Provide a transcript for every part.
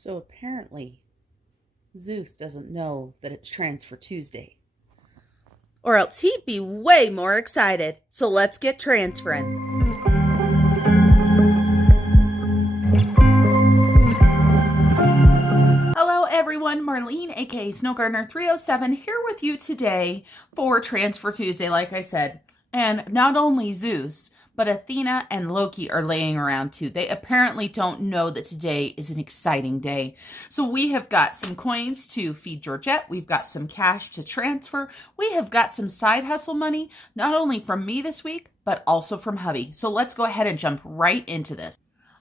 So apparently, Zeus doesn't know that it's Transfer Tuesday. Or else he'd be way more excited. So let's get transferring. Hello everyone, Marlene aka Snow Gardener 307 here with you today for Transfer Tuesday, like I said. And not only Zeus, but Athena and Loki are laying around too. They apparently don't know that today is an exciting day. So we have got some coins to feed Georgette. We've got some cash to transfer. We have got some side hustle money, not only from me this week, but also from hubby. So let's go ahead and jump right into this.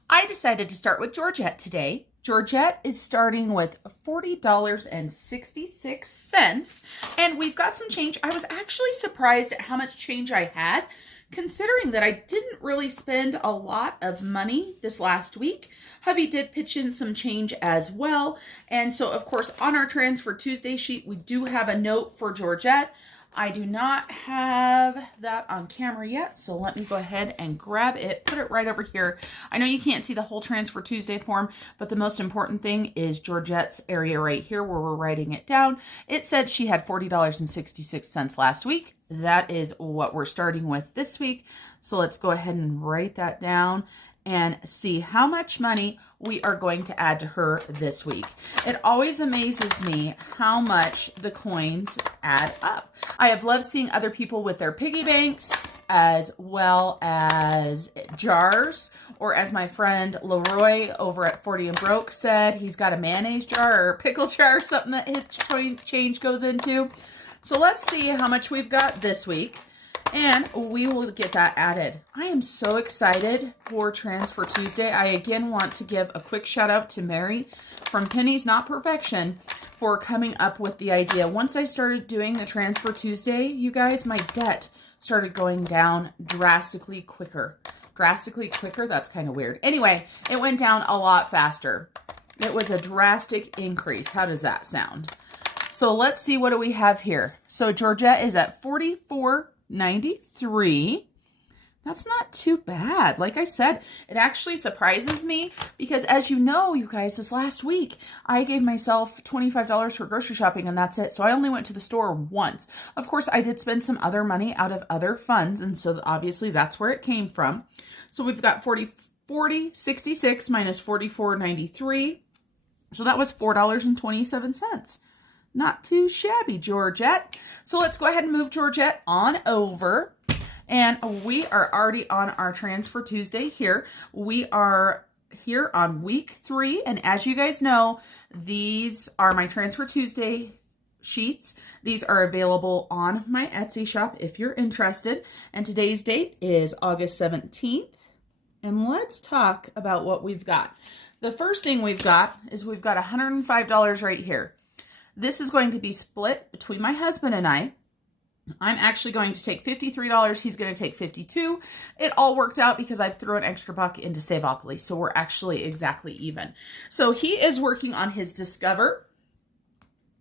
I decided to start with Georgette today. Georgette is starting with $40.66, and we've got some change. I was actually surprised at how much change I had, considering that I didn't really spend a lot of money this last week. Hubby did pitch in some change as well. And so, of course, on our Transfer Tuesday sheet, we do have a note for Georgette. I do not have that on camera yet, so let me go ahead and grab it, put it right over here. I know you can't see the whole Transfer Tuesday form, but the most important thing is Georgette's area right here where we're writing it down. It said she had $40.66 last week. That is what we're starting with this week. So let's go ahead and write that down and see how much money we are going to add to her this week. It always amazes me how much the coins add up. I have loved seeing other people with their piggy banks as well as jars, or as my friend Leroy over at 40 and Broke said, he's got a mayonnaise jar or a pickle jar or something that his change goes into. So let's see how much we've got this week, and we will get that added. I am so excited for Transfer Tuesday. I again want to give a quick shout out to Mary from Pennies Not Perfection for coming up with the idea. Once I started doing the Transfer Tuesday, you guys, my debt started going down drastically quicker. Drastically quicker? That's kind of weird. Anyway, it went down a lot faster. It was a drastic increase. How does that sound? So let's see, what do we have here? So Georgette is at $44.93. That's not too bad. Like I said, it actually surprises me because, as you know, you guys, this last week, I gave myself $25 for grocery shopping and that's it. So I only went to the store once. Of course, I did spend some other money out of other funds, and so obviously that's where it came from. So we've got 66 minus 44.93. So that was $4.27. Not too shabby, Georgette. So let's go ahead and move Georgette on over. And we are already on our Transfer Tuesday here. We are here on week 3. And as you guys know, these are my Transfer Tuesday sheets. These are available on my Etsy shop if you're interested. And today's date is August 17th. And let's talk about what we've got. The first thing we've got is we've got $105 right here. This is going to be split between my husband and I. I'm actually going to take $53. He's going to take $52. It all worked out because I threw an extra buck into Saveopoly. So we're actually exactly even. So he is working on his Discover.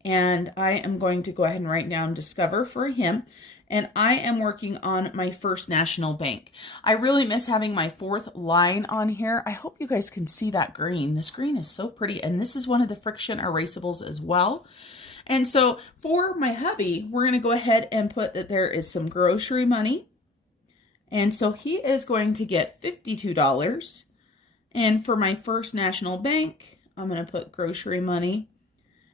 And I am going to go ahead and write down Discover for him. And I am working on my First National Bank. I really miss having my 4th line on here. I hope you guys can see that green. This green is so pretty. And this is one of the friction erasables as well. And so for my hubby, we're going to go ahead and put that there is some grocery money. And so he is going to get $52. And for my First National Bank, I'm going to put grocery money.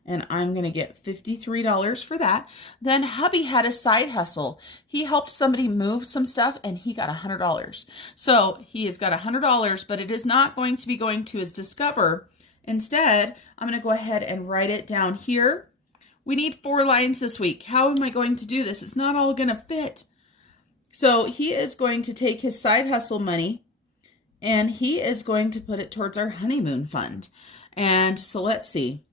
And I'm going to get $53 for that. Then hubby had a side hustle. He helped somebody move some stuff and he got $100. So he has got $100, but it is not going to be going to his Discover. Instead, I'm going to go ahead and write it down here. We need 4 lines this week. How am I going to do this? It's not all going to fit. So he is going to take his side hustle money and he is going to put it towards our honeymoon fund. And so let's see.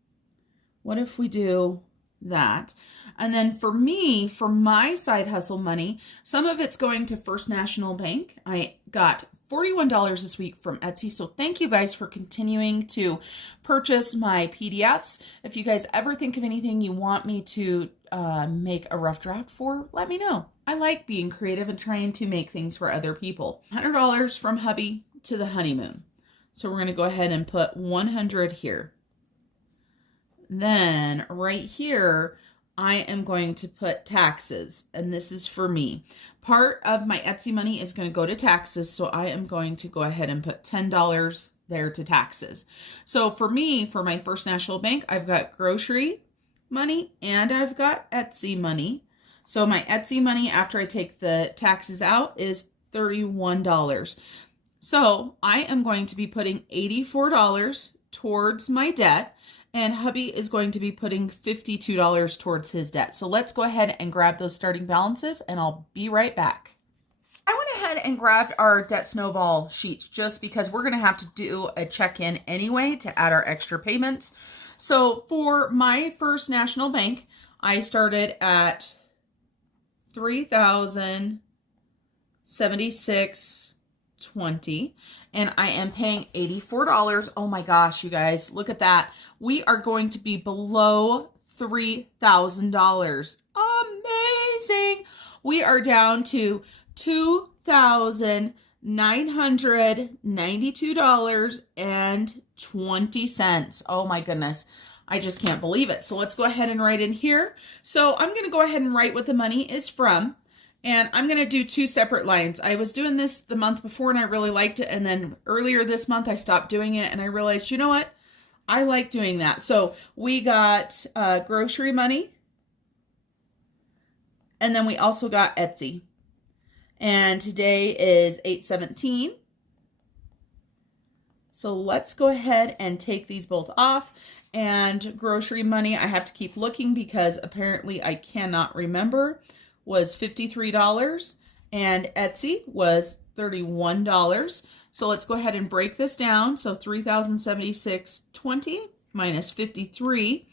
What if we do that? And then for me, for my side hustle money, some of it's going to First National Bank. I got $41 this week from Etsy. So thank you guys for continuing to purchase my PDFs. If you guys ever think of anything you want me to make a rough draft for, let me know. I like being creative and trying to make things for other people. $100 from hubby to the honeymoon. So we're going to go ahead and put 100 here. then right here, I am going to put taxes, and this is for me. Part of my Etsy money is going to go to taxes, so I am going to go ahead and put $10 there to taxes. So for me, for my First National Bank, I've got grocery money and I've got Etsy money. So my Etsy money after I take the taxes out is $31. So I am going to be putting $84 towards my debt, and hubby is going to be putting $52 towards his debt. So let's go ahead and grab those starting balances, and I'll be right back. I went ahead and grabbed our debt snowball sheets just because we're going to have to do a check-in anyway to add our extra payments. So for my First National Bank, I started at $3,076.20, and I am paying $84. Oh my gosh, you guys, look at that. We are going to be below $3,000. Amazing. We are down to $2,992.20. Oh my goodness. I just can't believe it. So let's go ahead and write in here. So I'm going to go ahead and write what the money is from. And I'm going to do two separate lines. I was doing this the month before and I really liked it. And then earlier this month I stopped doing it and I realized, you know what? I like doing that. So we got grocery money. And then we also got Etsy. And today is 8/17. So let's go ahead and take these both off. And grocery money, I have to keep looking because apparently I cannot remember, was $53. And Etsy was $31. So let's go ahead and break this down. So $3,076.20 minus 53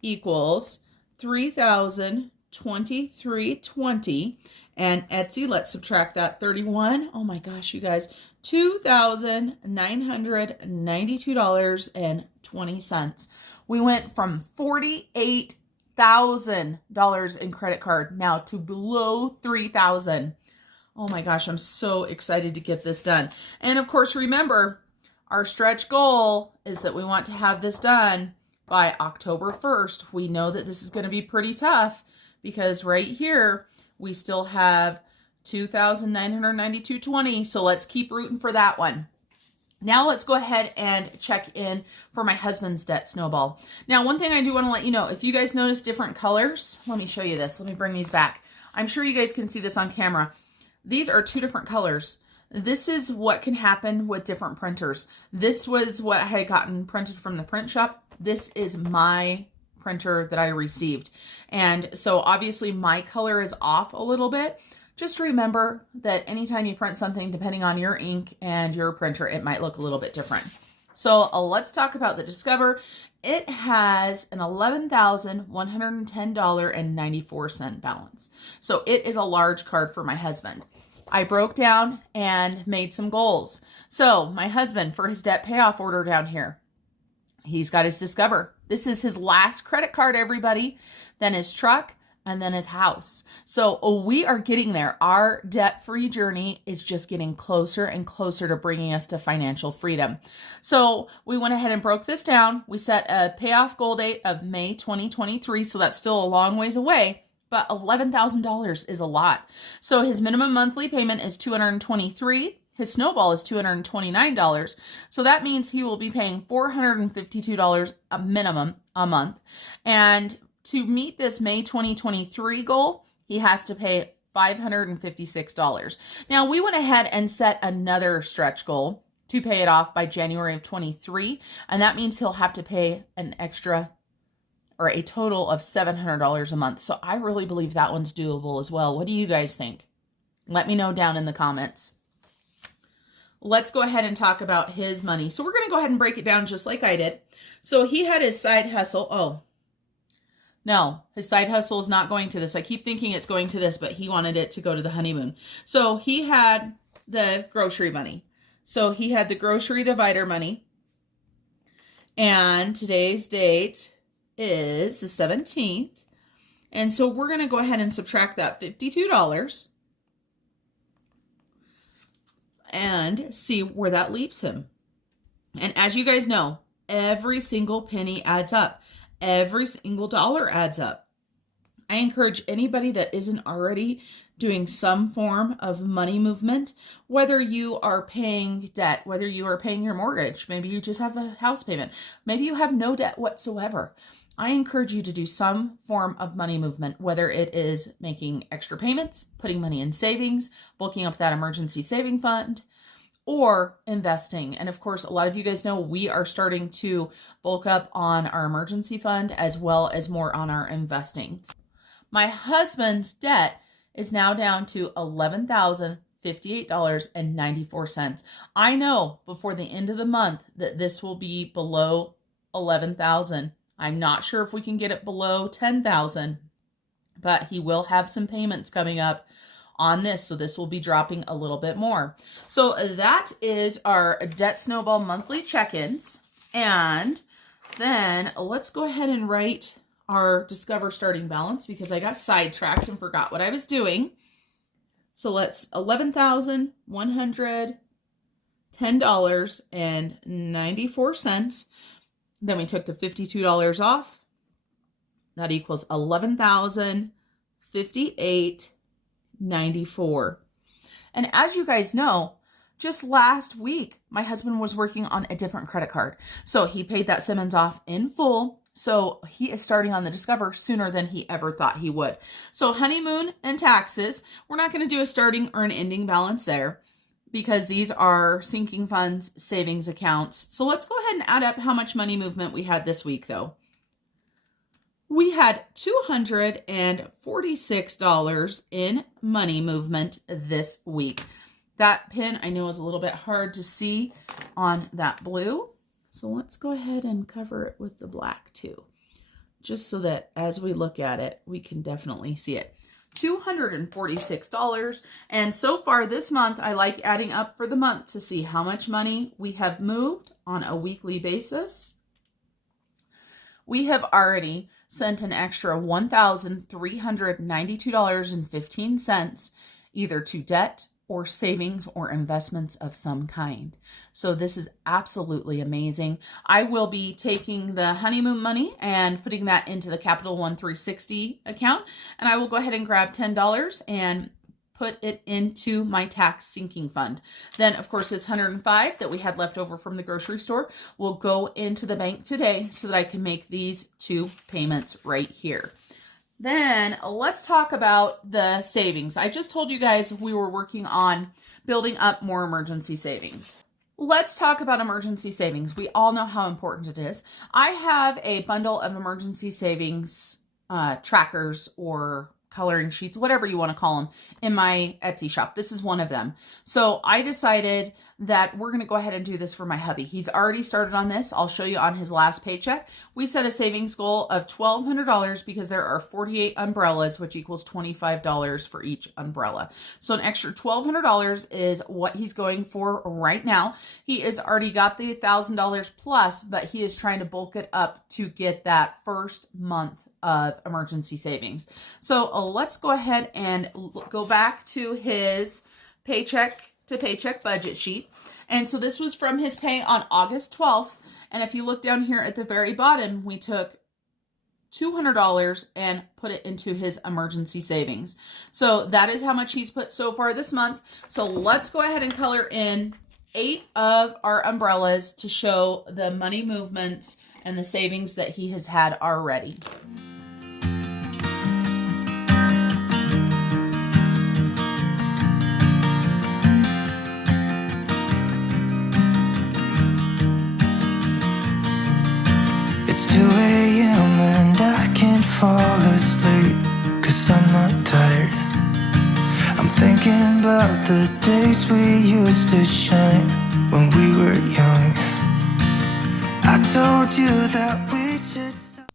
equals $3,023.20. And Etsy, let's subtract that 31. Oh my gosh, you guys, $2,992.20. We went from $48,000 in credit card now to below $3,000. Oh my gosh, I'm so excited to get this done. And of course, remember, our stretch goal is that we want to have this done by October 1st. We know that this is going to be pretty tough because right here, we still have $2,992.20. So let's keep rooting for that one. Now let's go ahead and check in for my husband's debt snowball. Now, one thing I do want to let you know, if you guys notice different colors, let me show you this. Let me bring these back. I'm sure you guys can see this on camera. These are two different colors. This is what can happen with different printers. This was what I had gotten printed from the print shop. This is my printer that I received. And so obviously my color is off a little bit. Just remember that anytime you print something, depending on your ink and your printer, it might look a little bit different. So let's talk about the Discover. It has an $11,110.94 balance. So it is a large card for my husband. I broke down and made some goals. So my husband, for his debt payoff order down here, he's got his Discover. This is his last credit card, everybody. Then his truck, and then his house. So we are getting there. Our debt-free journey is just getting closer and closer to bringing us to financial freedom. So we went ahead and broke this down. We set a payoff goal date of May 2023. So that's still a long ways away, but $11,000 is a lot. So his minimum monthly payment is $223. His snowball is $229. So that means he will be paying $452 a minimum a month. And to meet this May 2023 goal, he has to pay $556. Now, we went ahead and set another stretch goal to pay it off by January of 23, and that means he'll have to pay an extra or a total of $700 a month. So I really believe that one's doable as well. What do you guys think? Let me know down in the comments. Let's go ahead and talk about his money. So we're going to go ahead and break it down just like I did. So he had his side hustle. Oh, no, his side hustle is not going to this. I keep thinking it's going to this, but he wanted it to go to the honeymoon. So he had the grocery money. So he had the grocery divider money. And today's date is the 17th. And so we're going to go ahead and subtract that $52 and see where that leaves him. And as you guys know, every single penny adds up. Every single dollar adds up. I encourage anybody that isn't already doing some form of money movement, whether you are paying debt, whether you are paying your mortgage, maybe you just have a house payment, maybe you have no debt whatsoever. I encourage you to do some form of money movement, whether it is making extra payments, putting money in savings, bulking up that emergency saving fund, or investing. And of course, a lot of you guys know we are starting to bulk up on our emergency fund as well as more on our investing. My husband's debt is now down to $11,058.94. I know before the end of the month that this will be below 11,000. I'm not sure if we can get it below 10,000, but he will have some payments coming up on this, so this will be dropping a little bit more. So that is our Debt Snowball monthly check-ins. And then let's go ahead and write our Discover starting balance because I got sidetracked and forgot what I was doing. So let's $11,110.94. Then we took the $52 off. That equals $11,058.94. And as you guys know, just last week, my husband was working on a different credit card. So he paid that Simmons off in full. So he is starting on the Discover sooner than he ever thought he would. So honeymoon and taxes, we're not going to do a starting or an ending balance there because these are sinking funds, savings accounts. So let's go ahead and add up how much money movement we had this week though. We had $246 in money movement this week. That pin I know is a little bit hard to see on that blue. So let's go ahead and cover it with the black too, just so that as we look at it, we can definitely see it. $246. And so far this month, I like adding up for the month to see how much money we have moved on a weekly basis. We have already sent an extra $1,392.15 either to debt or savings or investments of some kind. So this is absolutely amazing. I will be taking the honeymoon money and putting that into the Capital One 360 account. And I will go ahead and grab $10 and put it into my tax sinking fund. Then of course this $105 that we had left over from the grocery store will go into the bank today so that I can make these two payments right here. Then let's talk about the savings. I just told you guys we were working on building up more emergency savings. Let's talk about emergency savings. We all know how important it is. I have a bundle of emergency savings trackers or coloring sheets, whatever you want to call them, in my Etsy shop. This is one of them. So I decided that we're going to go ahead and do this for my hubby. He's already started on this. I'll show you on his last paycheck. We set a savings goal of $1,200 because there are 48 umbrellas, which equals $25 for each umbrella. So an extra $1,200 is what he's going for right now. He has already got the $1,000 plus, but he is trying to bulk it up to get that first month of emergency savings. So let's go ahead and go back to his paycheck to paycheck budget sheet. And so this was from his pay on August 12th. And if you look down here at the very bottom, we took $200 and put it into his emergency savings. So that is how much he's put so far this month. So let's go ahead and color in 8 of our umbrellas to show the money movements and the savings that he has had already. It's 2 a.m. and I can't fall asleep 'cause I'm not tired. I'm thinking about the days we used to shine when we were young. I told you that we should stop.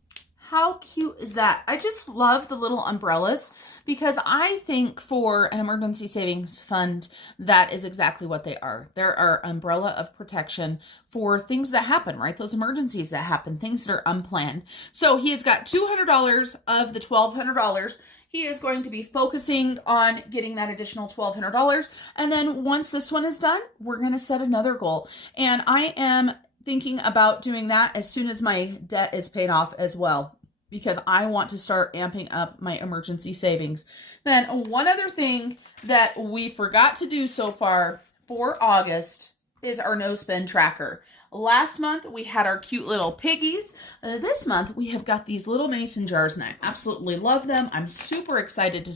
How cute is that? I just love the little umbrellas because I think for an emergency savings fund, that is exactly what they are. They're our umbrella of protection for things that happen, right? Those emergencies that happen, things that are unplanned. So he has got $200 of the $1,200. He is going to be focusing on getting that additional $1,200. And then once this one is done, we're going to set another goal. And I am thinking about doing that as soon as my debt is paid off as well, because I want to start amping up my emergency savings. Then one other thing that we forgot to do so far for August is our no spend tracker. Last month we had our cute little piggies. This month we have got these little mason jars and I absolutely love them. I'm super excited to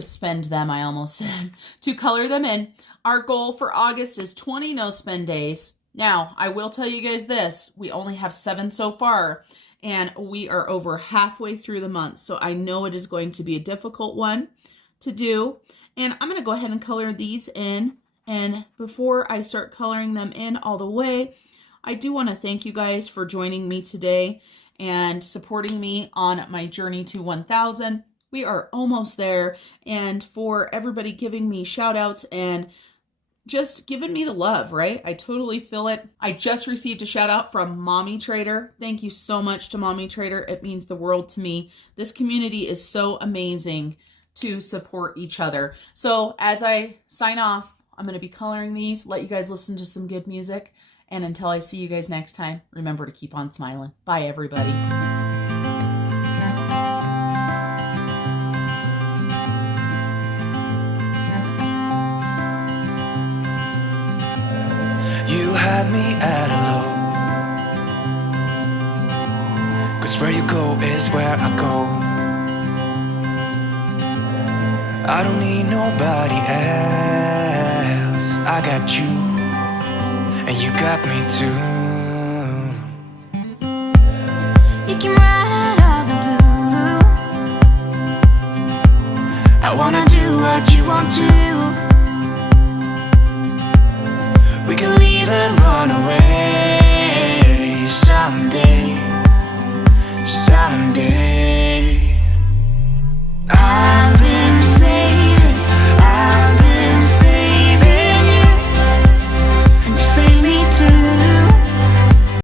spend them, I almost said, to color them in. Our goal for August is 20 no spend days. Now, I will tell you guys this, we only have 7 so far, and we are over halfway through the month, so I know it is going to be a difficult one to do. And I'm going to go ahead and color these in, and before I start coloring them in all the way, I do want to thank you guys for joining me today and supporting me on my journey to 1,000. We are almost there, and for everybody giving me shout outs and just giving me the love, right? I totally feel it. I just received a shout out from Mommy Trader. Thank you so much to Mommy Trader. It means the world to me. This community is so amazing to support each other. So as I sign off, I'm going to be coloring these, let you guys listen to some good music. And until I see you guys next time, remember to keep on smiling. Bye, everybody. You had me at a low, 'cause where you go is where I go. I don't need nobody else. I got you, and you got me too. You can ride out of the blue. I wanna do what you want to. We can leave and run away someday, someday.